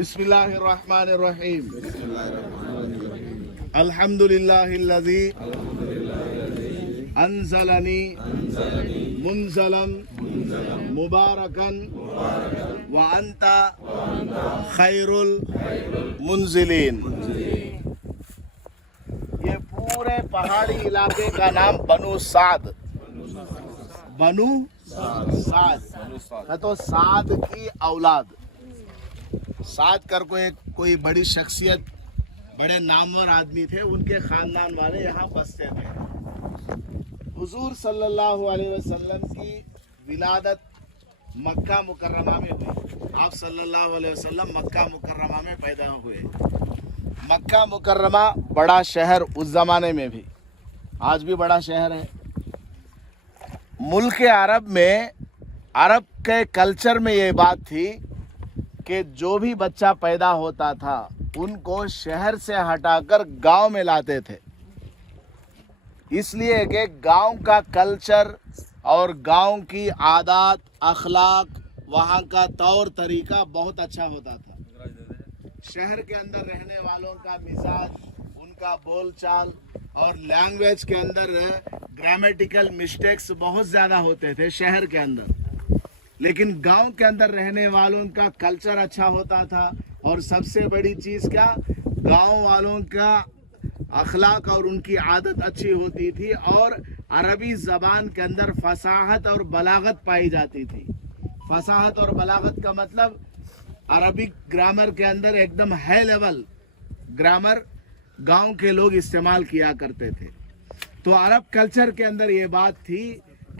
बिस्मिल्लाहिर्रहमानिर्रहीम। अल्हम्दुलिल्लाहिल्लज़ी अंज़लनी मुनज़लन मुबारकन व अंता खैरुल मुंज़िलीन। ये पूरे पहाड़ी इलाके का नाम बनु साद तो साद की औलाद। साद कर कोई बड़ी शख्सियत, बड़े नामवर आदमी थे, उनके खानदान वाले यहाँ बसते थे। हुजूर सल्लल्लाहु अलैहि वसल्लम की विलादत मक्का मुकर्रमा में हुई। आप सल्लल्लाहु अलैहि वसल्लम मक्का मुकर्रमा में पैदा हुए। मक्का मुकर्रमा बड़ा शहर उस ज़माने में भी, आज भी बड़ा शहर है। मुल्क अरब में, अरब के कल्चर में ये बात थी कि जो भी बच्चा पैदा होता था उनको शहर से हटाकर गांव में लाते थे, इसलिए कि गांव का कल्चर और गांव की आदत अखलाक, वहाँ का तौर तरीका बहुत अच्छा होता था। शहर के अंदर रहने वालों का मिजाज, उनका बोलचाल और लैंग्वेज के अंदर ग्रामेटिकल मिस्टेक्स बहुत ज़्यादा होते थे शहर के अंदर, लेकिन गांव के अंदर रहने वालों का कल्चर अच्छा होता था। और सबसे बड़ी चीज़ क्या, गांव वालों का अखलाक और उनकी आदत अच्छी होती थी और अरबी ज़बान के अंदर फसाहत और बलागत पाई जाती थी। फसाहत और बलागत का मतलब अरबिक ग्रामर के अंदर एकदम हाई लेवल ग्रामर गांव के लोग इस्तेमाल किया करते थे। तो अरब कल्चर के अंदर ये बात थी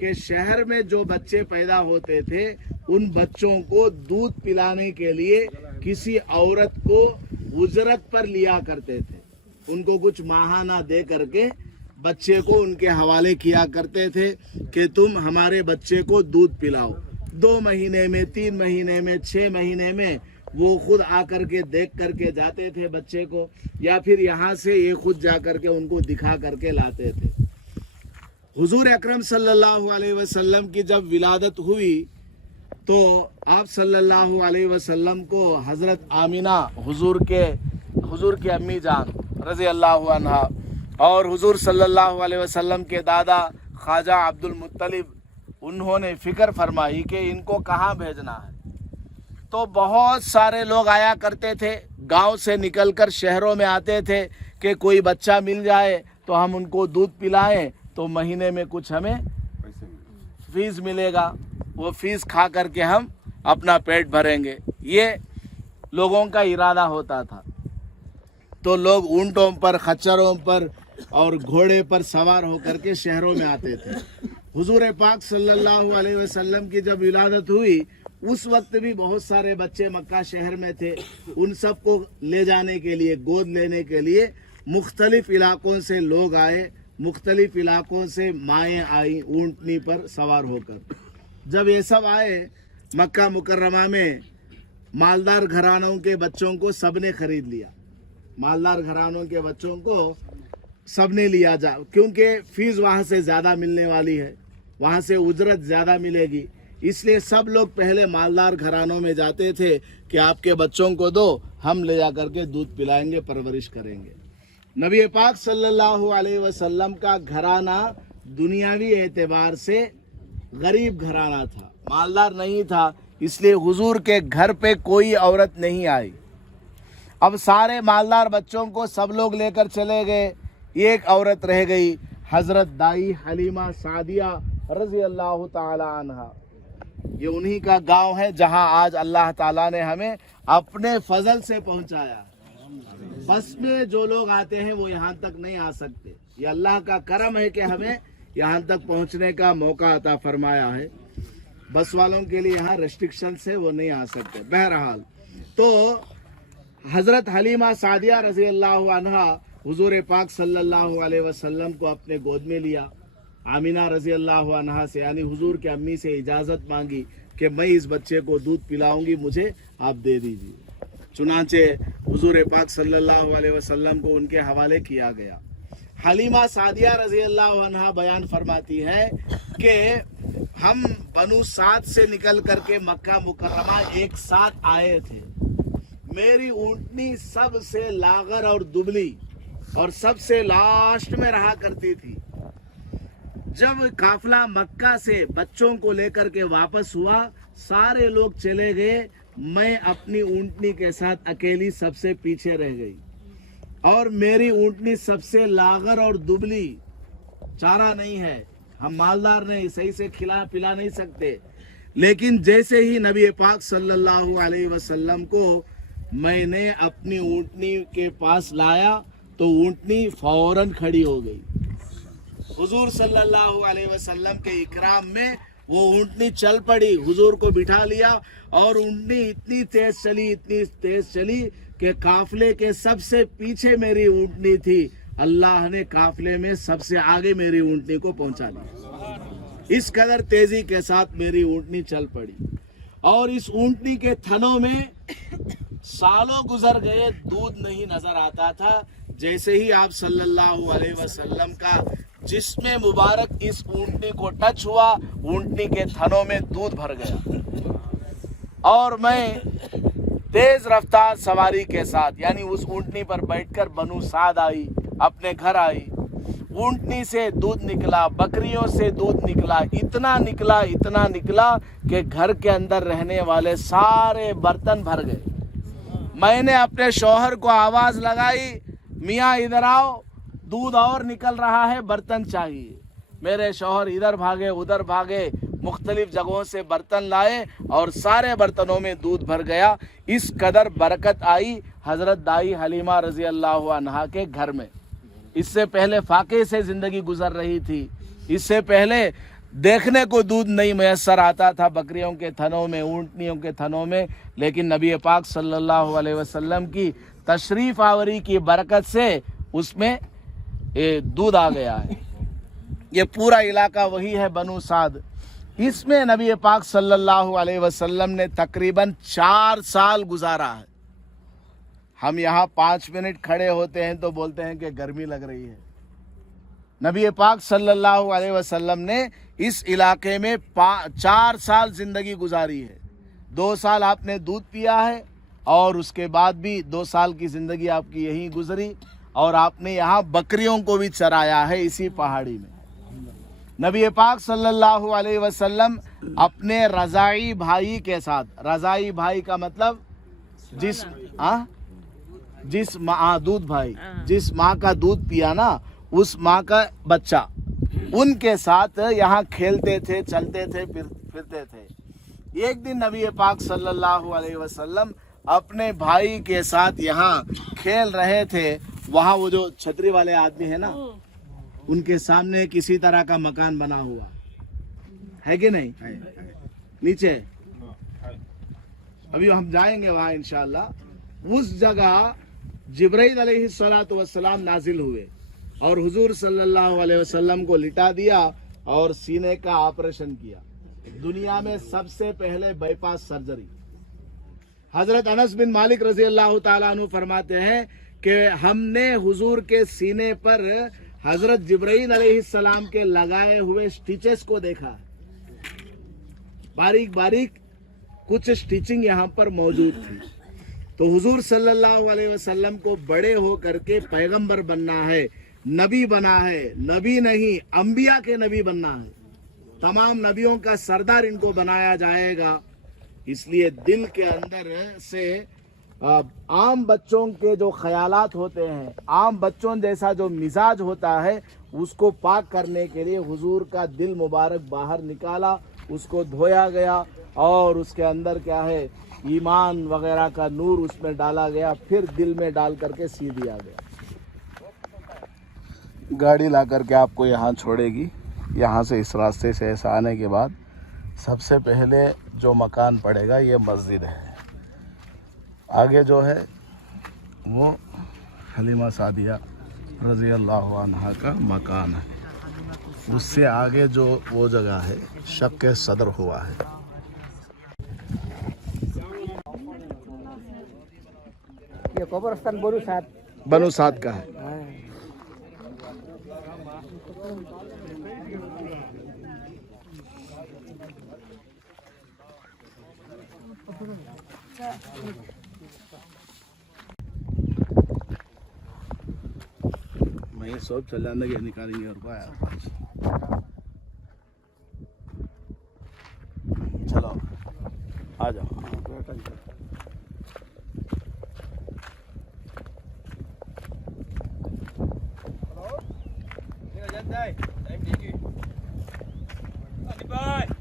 कि शहर में जो बच्चे पैदा होते थे उन बच्चों को दूध पिलाने के लिए किसी औरत को उजरत पर लिया करते थे। उनको कुछ माहाना दे करके बच्चे को उनके हवाले किया करते थे कि तुम हमारे बच्चे को दूध पिलाओ। 2 महीने में, 3 महीने में, 6 महीने में वो खुद आकर के देख करके जाते थे बच्चे को, या फिर यहाँ से ये खुद जा करके उनको दिखा करके लाते थे। हुजूर अकरम सल्लल्लाहु अलैहि वसल्लम की जब विलादत हुई तो आप सल्लल्लाहु अलैहि वसल्लम को हज़रत आमिना हुजूर की अम्मी जान रज़ी अल्लाहु अन्हा और हुजूर सल्लल्लाहु अलैहि वसल्लम के दादा ख्वाजा अब्दुल मुत्तलिब, उन्होंने फ़िक्र फरमाई कि इनको कहाँ भेजना है। तो बहुत सारे लोग आया करते थे, गांव से निकलकर शहरों में आते थे कि कोई बच्चा मिल जाए तो हम उनको दूध पिलाएं तो महीने में कुछ हमें फीस मिलेगा, वो फीस खा करके हम अपना पेट भरेंगे। ये लोगों का इरादा होता था। तो लोग ऊंटों पर, खच्चरों पर और घोड़े पर सवार होकर के शहरों में आते थे। हुजूर पाक सल्लल्लाहु अलैहि वसल्लम की जब विलादत हुई उस वक्त भी बहुत सारे बच्चे मक्का शहर में थे। उन सबको ले जाने के लिए, गोद लेने के लिए मुख्तलिफ इलाकों से लोग आए, मुख्तलिफ इलाकों से माएँ आई ऊँटनी पर सवार होकर। जब ये सब आए मक्का मुकर्रमा में, मालदार घरानों के बच्चों को सबने खरीद लिया। मालदार घरानों के बच्चों को सबने लिया जा, क्योंकि फीस वहाँ से ज़्यादा मिलने वाली है, वहाँ से उजरत ज़्यादा मिलेगी, इसलिए सब लोग पहले मालदार घरानों में जाते थे कि आपके बच्चों को दो, हम ले जा करके दूध पिलाएंगे, परवरिश करेंगे। नबी पाक सल्लल्लाहु अलैहि वसल्लम का घराना दुनियावी एतबार से गरीब घराना था, मालदार नहीं था, इसलिए हुजूर के घर पे कोई औरत नहीं आई। अब सारे मालदार बच्चों को सब लोग लेकर चले गए, एक औरत रह गई, हज़रत दाई हलीमा सादिया रज़ी अल्लाह ताला अन्हा। ये उन्हीं का गांव है जहां आज अल्लाह ताला ने हमें अपने फजल से पहुंचाया। बस में जो लोग आते हैं वो यहाँ तक नहीं आ सकते, ये अल्लाह का करम है कि हमें यहाँ तक पहुँचने का मौका अता फरमाया है। बस वालों के लिए यहाँ रेस्ट्रिक्शंस है, वो नहीं आ सकते। बहरहाल तो हज़रत हलीमा सादिया रज़ी अल्लाह अन्हा हुजूर पाक सल्लल्लाहु अलैहि वसल्लम को अपने गोद में लिया। आमिना रज़ी अल्लाह अन्हा से, यानी हुजूर के अम्मी से इजाज़त मांगी कि मैं इस बच्चे को दूध पिलाऊंगी, मुझे आप दे दीजिए। चुनांचे हुजूर पाक सल्लल्लाहु अलैहि वसल्लम को उनके हवाले किया गया। हलीमा सादिया रज़ी अल्लाह अन्हा बयान फरमाती है कि हम बनु साद से निकल करके मक्का मुकर्रमा एक साथ आए थे। मेरी ऊँटनी सबसे लागर और दुबली और सबसे लास्ट में रहा करती थी। जब काफिला मक्का से बच्चों को लेकर के वापस हुआ, सारे लोग चले गए, मैं अपनी ऊँटनी के साथ अकेली सबसे पीछे रह गई और मेरी ऊँटनी सबसे लागर और दुबली, चारा नहीं है, हम मालदार नहीं, सही से खिला पिला नहीं सकते। लेकिन जैसे ही नबी पाक सल्लल्लाहु अलैहि वसल्लम को मैंने अपनी ऊँटनी के पास लाया तो ऊँटनी फौरन खड़ी हो गई। हुजूर सल्लल्लाहु अलैहि वसल्लम के इकराम में वो ऊँटनी चल पड़ी, हुजूर को बिठा लिया और ऊँटनी इतनी तेज चली कि काफिले के सबसे पीछे मेरी ऊँटनी थी। अल्लाह ने काफिले में सबसे आगे मेरी ऊँटनी को पहुंचा दिया। इस कदर तेजी के साथ मेरी ऊँटनी चल पड़ी और इस ऊँटनी के थनों में सालों गुजर गए, दूध नहीं नजर आता था। जैसे ही आप सल्लल्लाहु अलैहि वसल्लम का जिस्म मुबारक इस ऊँटनी को टच हुआ, ऊँटनी के थनों में दूध भर गया और मैं तेज रफ्तार सवारी के साथ यानी उस ऊँटनी पर बैठकर बनु साद आई, अपने घर आई। ऊँटनी से दूध निकला, बकरियों से दूध निकला, इतना निकला कि घर के अंदर रहने वाले सारे बर्तन भर गए। मैंने अपने शौहर को आवाज लगाई, मियाँ इधर आओ, दूध और निकल रहा है, बर्तन चाहिए। मेरे शौहर इधर भागे उधर भागे, मुख्तलिफ जगहों से बर्तन लाए और सारे बर्तनों में दूध भर गया। इस कदर बरकत आई हजरत दाई हलीमा रजी अल्लाह अन्हा के घर में। इससे पहले फाके से जिंदगी गुजर रही थी, इससे पहले देखने को दूध नहीं मैसर आता था बकरियों के थनों में, ऊँटनियों के थनों में, लेकिन नबी पाक सल्लल्लाहु अलैहि वसल्लम की तशरीफ आवरी की बरकत से उसमें दूध आ गया है। ये पूरा इलाका वही है बनु साद। इसमें नबी पाक सल्लल्लाहु अलैहि वसल्लम ने तकरीबन 4 साल गुजारा है। हम यहाँ 5 मिनट खड़े होते हैं तो बोलते हैं कि गर्मी लग रही है। नबी पाक सल्लल्लाहु अलैहि वसल्लम ने इस इलाके में 4 साल जिंदगी गुजारी है। 2 साल आपने दूध पिया है और उसके बाद भी 2 साल की जिंदगी आपकी यहीं गुजरी और आपने यहाँ बकरियों को भी चराया है इसी पहाड़ी में। नबी पाक सल्लल्लाहु अलैहि वसल्लम अपने रज़ाई भाई के साथ, रज़ाई भाई का मतलब जिस माँ दूध भाई, जिस माँ का दूध पिया ना, उस माँ का बच्चा, उनके साथ यहाँ खेलते थे, चलते थे, फिरते थे। एक दिन नबी पाक सल्लल्लाहु अलैहि वसल्लम अपने भाई के साथ यहाँ खेल रहे थे। वहाँ वो जो छतरी वाले आदमी है ना, उनके सामने किसी तरह का मकान बना हुआ है कि नहीं? नीचे अभी हम जाएंगे वहाँ इंशाअल्लाह। उस जगह जिब्राइल अलैहिस्सलातु वस्सलाम नाजिल हुए और हुजूर सल्लल्लाहु अलैहि वसल्लम को लिटा दिया और सीने का ऑपरेशन किया। दुनिया में सबसे पहले बाईपास सर्जरी। हजरत अनस बिन मालिक रजी अल्लाह ताला अन्हु फरमाते हैं कि हमने हुजूर के सीने पर हजरत जिब्राइल अलैहिस्सलाम के लगाए हुए स्टिचेस को देखा। बारीक बारीक कुछ स्टिचिंग यहाँ पर मौजूद थी। तो हुजूर सल्लल्लाहु अलैहि वसल्लम को बड़े हो करके पैगंबर बनना है, नबी बना है, नबी नहीं अंबिया के नबी बनना है, तमाम नबियों का सरदार इनको बनाया जाएगा। इसलिए दिल के अंदर से आम बच्चों के जो ख्यालात होते हैं, आम बच्चों जैसा जो मिजाज होता है, उसको पाक करने के लिए हुजूर का दिल मुबारक बाहर निकाला, उसको धोया गया और उसके अंदर क्या है, ईमान वगैरह का नूर उसमें डाला गया, फिर दिल में डाल करके सी दिया गया। गाड़ी ला करके आपको यहाँ छोड़ेगी। यहाँ से इस रास्ते से ऐसा आने के बाद सबसे पहले जो मकान पड़ेगा ये मस्जिद है। आगे जो है वो हलीमा सादिया रज़ी अल्लाह अन्हा का मकान है। उससे आगे जो वो जगह है शक सदर हुआ है। ये कब्रिस्तान बनु साद का है। ये सब चल जाने के निकालेंगे और पाया चलो आ जाओ Đây, em đi kìa. Đi bơi.